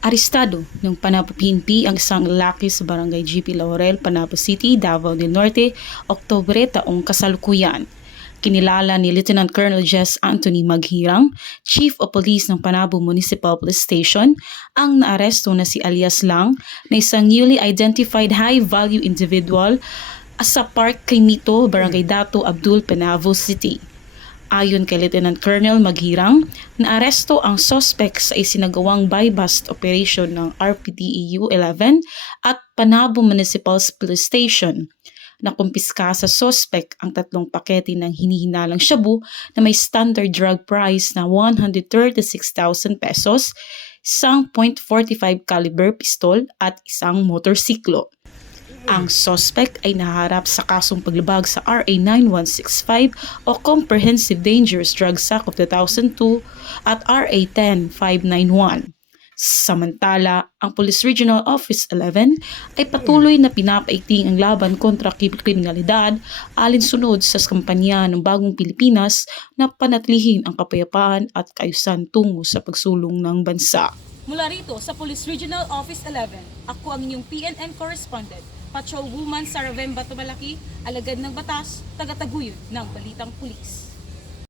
Arestado ng Panapo PNP ang isang lalaki sa Barangay GP Laurel, Panapo City, Davao del Norte, Oktubre taong kasalukuyan. Kinilala ni Lieutenant Colonel Jess Anthony Maghirang, Chief of Police ng Panabo Municipal Police Station, ang naaresto na si alias Lang na isang newly identified high-value individual sa Park Climito, Barangay Dato Abdul, Panabo City. Ayon kay Lieutenant Colonel Maghirang, naaresto ang suspect sa isinagawang buy-bust operation ng RPTEU 11 at Panabo Municipal Police Station. Nakumpiska sa suspect ang 3 pakete ng hinihinalang shabu na may standard drug price na 136,000 pesos, isang .45 caliber pistol at isang motorsiklo. Ang suspect ay naharap sa kasong paglabag sa RA 9165 o Comprehensive Dangerous Drugs Act of 2002 at RA 10591. Samantala, ang Police Regional Office 11 ay patuloy na pinapaiting ang laban kontra kriminalidad alinsunod sa kampanya ng Bagong Pilipinas na panatilihin ang kapayapaan at kaayusan tungo sa pagsulong ng bansa. Mula rito sa Police Regional Office 11, ako ang inyong PNN correspondent, Patrolwoman Sara Vemba Tumalaki, alagad ng batas, taga-taguyod ng Balitang Pulis.